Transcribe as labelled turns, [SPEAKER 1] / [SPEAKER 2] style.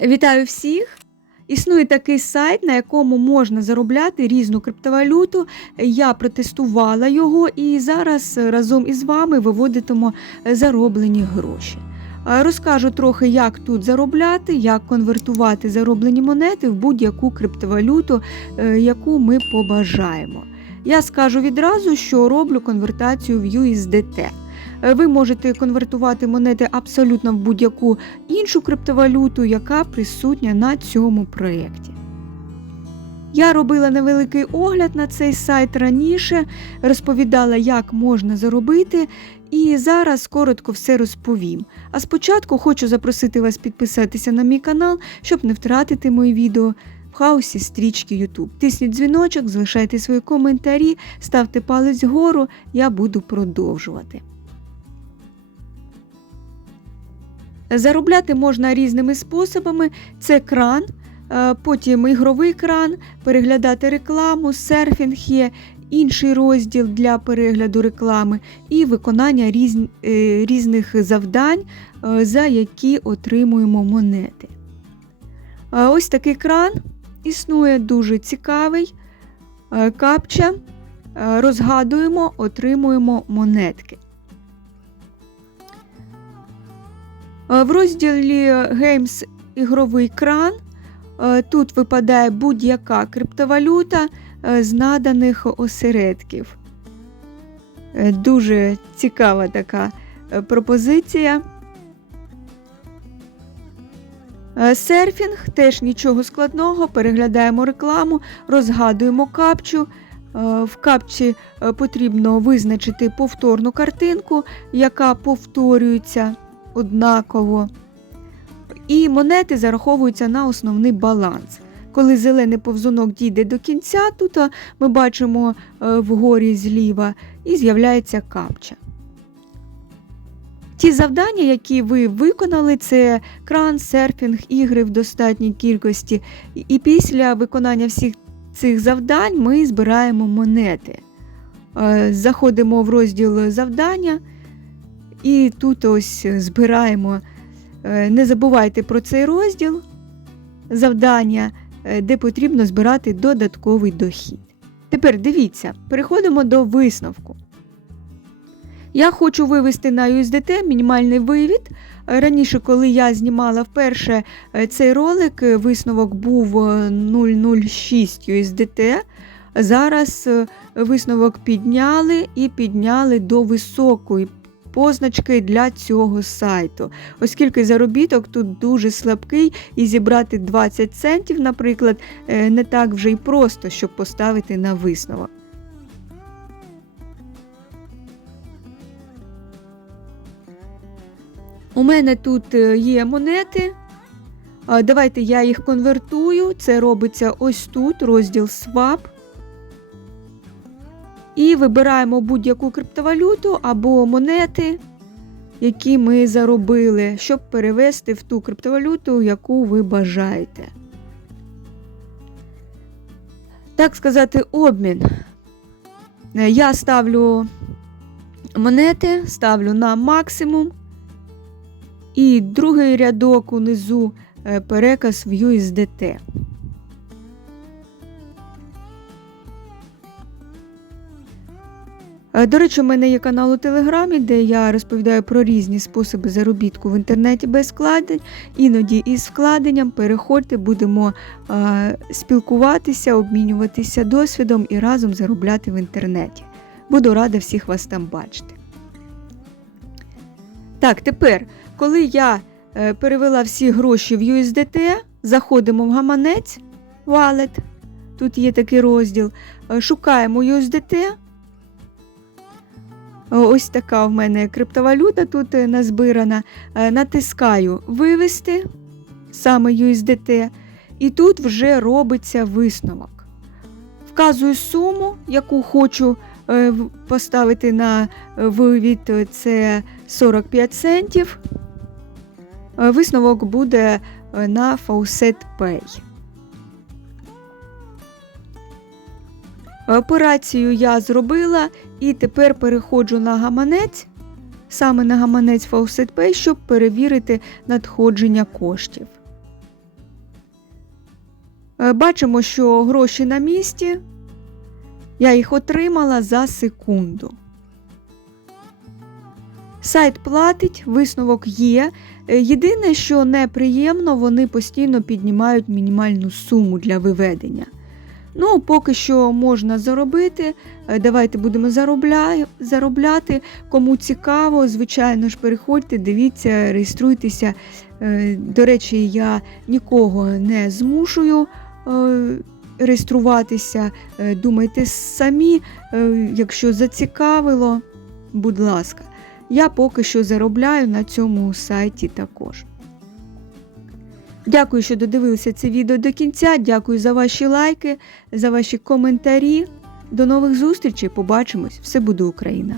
[SPEAKER 1] Вітаю всіх! Існує такий сайт, на якому можна заробляти різну криптовалюту. Я протестувала його і зараз разом із вами виводитиму зароблені гроші. Розкажу трохи, як тут заробляти, як конвертувати зароблені монети в будь-яку криптовалюту, е, яку ми побажаємо. Я скажу відразу, що роблю конвертацію в USDT. Е, Ви можете конвертувати монети абсолютно в будь-яку іншу криптовалюту, яка присутня на цьому проєкті. Я робила невеликий огляд на цей сайт раніше, розповідала, як можна заробити, і зараз коротко все розповім. А спочатку хочу запросити вас підписатися на мій канал, щоб не втратити мої відео в хаосі стрічки YouTube. Тисніть дзвіночок, залишайте свої коментарі, ставте палець вгору, я буду продовжувати. Заробляти можна різними способами: це кран, е, потім ігровий кран, переглядати рекламу, серфінг є, інший розділ для перегляду реклами і виконання різ... е, різних завдань, е, за які отримуємо монети. Ось такий кран існує дуже цікавий. Капча розгадуємо, отримуємо монетки. В розділі Games ігровий кран. е, Тут випадає будь-яка криптовалюта е, з наданих осередків. Е, Дуже цікава така е, пропозиція. Е, Серфінг теж нічого складного. Переглядаємо рекламу, розгадуємо капчу. Е, В капчі е, потрібно визначити повторну картинку, яка повторюється однаково. І монети зараховуються на основний баланс. Коли зелений повзунок дійде до кінця, тут ми бачимо е, вгорі зліва, і з'являється капча. Ті завдання, які ви виконали, це кран, серфінг, ігри в достатній кількості. І- після виконання всіх цих завдань ми збираємо монети. Е, Заходимо в розділ завдання. І тут ось збираємо. Е, Не забувайте про цей розділ завдання, е, де потрібно збирати додатковий дохід. Тепер дивіться, переходимо до висновку. Я хочу вивести на USDT мінімальний вивід. Е, Раніше, коли я знімала вперше е, цей ролик, е, висновок був е, 0,06 USDT. Зараз е, висновок підняли і підняли до високої позначки для цього сайту, оскільки заробіток тут дуже слабкий, і зібрати 20 центів, наприклад, е, не так вже й просто, щоб поставити на висновок. У мене тут е, є монети. Давайте я їх конвертую. Це робиться ось тут, розділ Swap. І вибираємо будь-яку криптовалюту або монети, які ми заробили, щоб перевести в ту криптовалюту, яку ви бажаєте. Так сказати, обмін. Е, Я ставлю монети, ставлю на максимум. І другий рядок унизу е, переказ в USDT. До речі, у мене є канал у Телеграмі, де я розповідаю про різні способи заробітку в інтернеті без вкладень, іноді із вкладенням. Переходьте, будемо е, спілкуватися, обмінюватися досвідом і разом заробляти в інтернеті. Буду рада всіх вас там бачити. Так, тепер, коли я е, перевела всі гроші в USDT, заходимо в гаманець Wallet, тут є такий розділ, е, шукаємо USDT. Ось така в мене криптовалюта тут е, назбирана. Е, Натискаю Вивести саме USDT, і тут вже робиться висновок. Вказую суму, яку хочу е, поставити на вивід, це 45 центів. Висновок буде на Faucet Pay. Операцію я зробила і тепер переходжу на гаманець, саме на гаманець Faucet Pay, щоб перевірити надходження коштів. Е, Бачимо, що гроші на місці. Я їх отримала за секунду. Сайт платить, висновок є. Е, Єдине, що неприємно, вони постійно піднімають мінімальну суму для виведення. Ну, поки що можна заробити. Е, Давайте будемо заробля... заробляти. Кому цікаво, звичайно ж, переходьте, дивіться, реєструйтеся. Е, До речі, я нікого не змушую е, реєструватися. Думайте самі, якщо зацікавило, будь ласка. Я поки що заробляю на цьому сайті також. Дякую, що додивилися це відео до кінця. Дякую за ваші лайки, за ваші коментарі. До нових зустрічей. Побачимось! Все буде Україна!